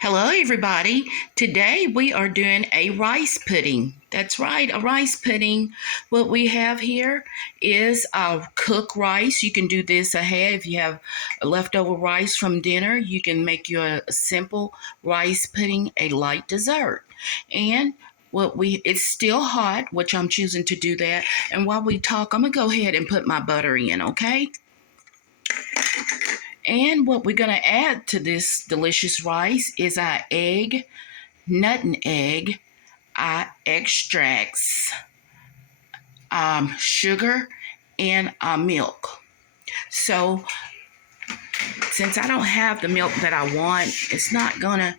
Hello, everybody. Today we are doing a rice pudding. That's right, a rice pudding. What we have here is cooked rice. You can do this ahead if you have leftover rice from dinner. You can make your simple rice pudding a light dessert. And it's still hot, which I'm choosing to do that. And while we talk, I'm gonna go ahead and put my butter in, okay? And what we're going to add to this delicious rice is our egg, nut and egg, our extracts, sugar, and milk. So, since I don't have the milk that I want, it's not going to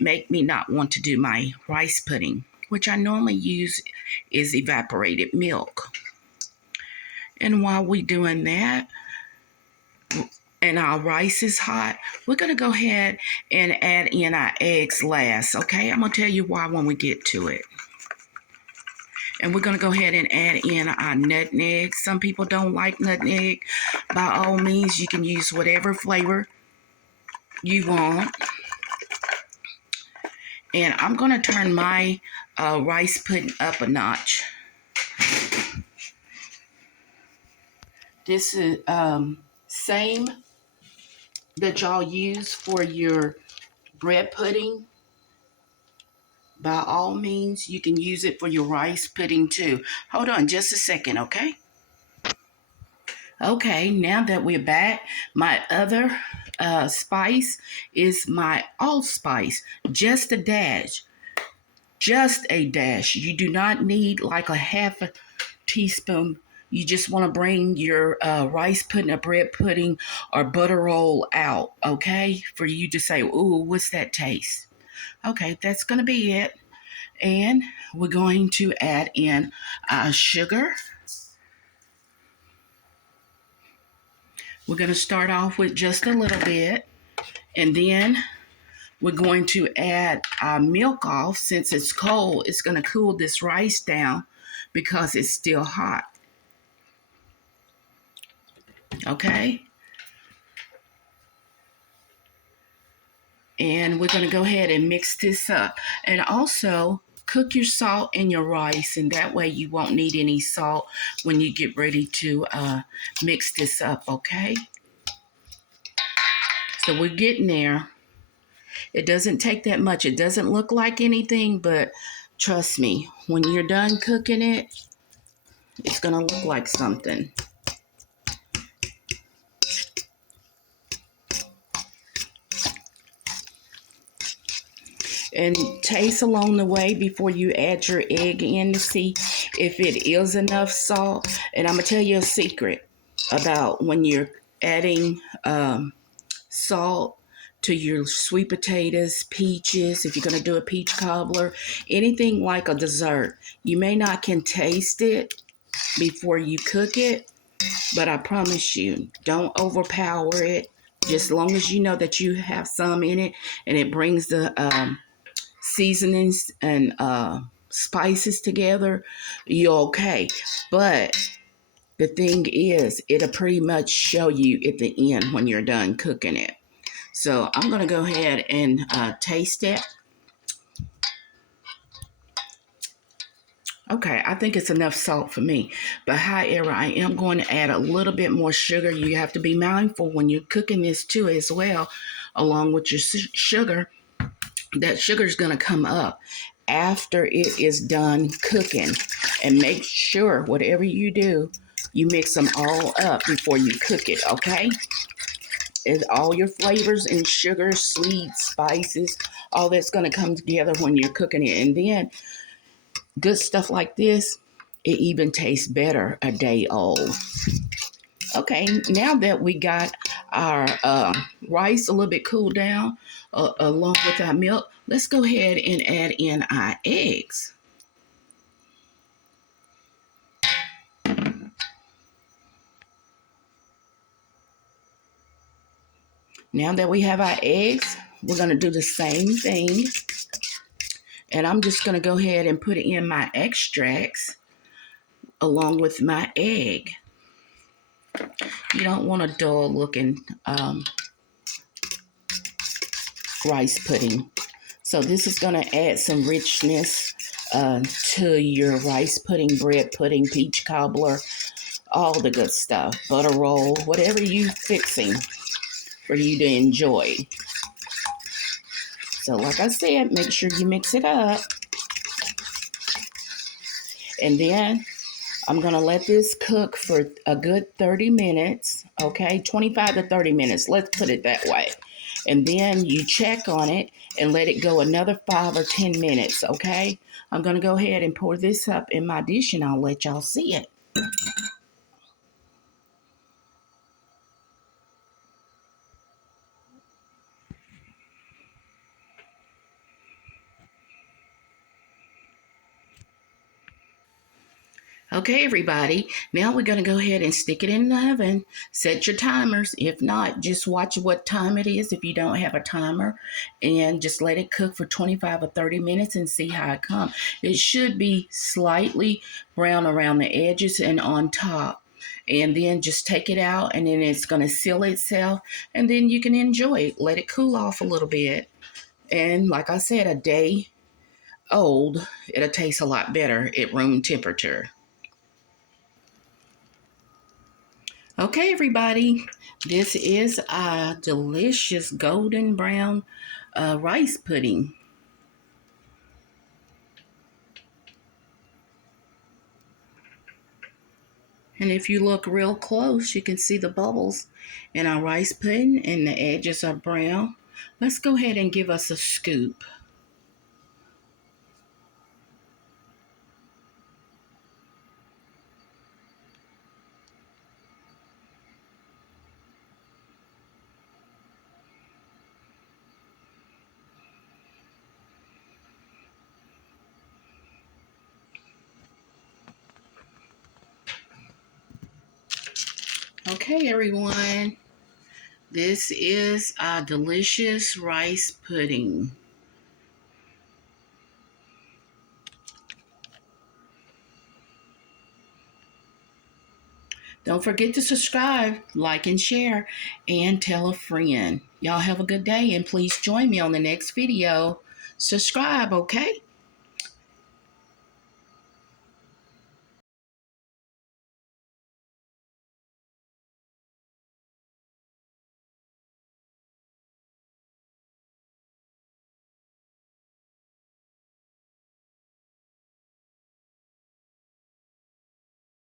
make me not want to do my rice pudding, which I normally use is evaporated milk. And while we're doing that, and our rice is hot, we're going to go ahead and add in our eggs last, okay? I'm going to tell you why when we get to it. And we're going to go ahead and add in our nutmeg. Some people don't like nutmeg. By all means, you can use whatever flavor you want. And I'm going to turn my rice pudding up a notch. This is same that y'all use for your bread pudding. By all means, you can use it for your rice pudding too. Hold on just a second, okay? Okay, now that we're back, my other spice is my allspice. Just a dash. Just a dash. You do not need like a half a teaspoon. You just want to bring your rice pudding or bread pudding or butter roll out, okay? For you to say, ooh, what's that taste? Okay, that's going to be it. And we're going to add in sugar. We're going to start off with just a little bit. And then we're going to add our milk off. Since it's cold, it's going to cool this rice down because it's still hot. Okay? And we're going to go ahead and mix this up. And also, cook your salt in your rice, and that way you won't need any salt when you get ready to mix this up, okay? So we're getting there. It doesn't take that much. It doesn't look like anything, but trust me, when you're done cooking it, it's going to look like something. And taste along the way before you add your egg in to see if it is enough salt. And I'm going to tell you a secret about when you're adding salt to your sweet potatoes, peaches, if you're going to do a peach cobbler, anything like a dessert. You may not can taste it before you cook it, but I promise you, don't overpower it. Just as long as you know that you have some in it and it brings the seasonings and spices together, you're okay. But the thing is, it'll pretty much show you at the end when you're done cooking it. So I'm going to go ahead and taste it. Okay, I think it's enough salt for me. But however, I am going to add a little bit more sugar. You have to be mindful when you're cooking this too as well, along with your sugar. That sugar is going to come up after it is done cooking. And make sure whatever you do, you mix them all up before you cook it, okay? And all your flavors and sugar, sweets, spices, all that's going to come together when you're cooking it. And then good stuff like this, it even tastes better a day old. Okay, now that we got our rice a little bit cooled down along with our milk, let's go ahead and add in our eggs. Now that we have our eggs, we're going to do the same thing. And I'm just going to go ahead and put in my extracts along with my egg. You don't want a dull looking rice pudding. So this is going to add some richness to your rice pudding, bread pudding, peach cobbler, all the good stuff, butter roll, whatever you fixing for you to enjoy. So like I said, make sure you mix it up. And then I'm going to let this cook for a good 30 minutes, okay? 25 to 30 minutes, let's put it that way. And then you check on it and let it go another 5 or 10 minutes, okay? I'm going to go ahead and pour this up in my dish and I'll let y'all see it. Okay, everybody, now we're going to go ahead and stick it in the oven. Set your timers. If not, just watch what time it is if you don't have a timer, and just let it cook for 25 or 30 minutes and see how it comes. It should be slightly brown around the edges and on top. And then just take it out, and then it's going to seal itself, and then you can enjoy it. Let it cool off a little bit. And like I said, a day old, it'll taste a lot better at room temperature. Okay, everybody, this is a delicious golden brown rice pudding. And if you look real close, you can see the bubbles in our rice pudding and the edges are brown. Let's go ahead and give us a scoop. Okay, everyone, this is our delicious rice pudding. Don't forget to subscribe, like, and share, and tell a friend. Y'all have a good day, and please join me on the next video. Subscribe, okay?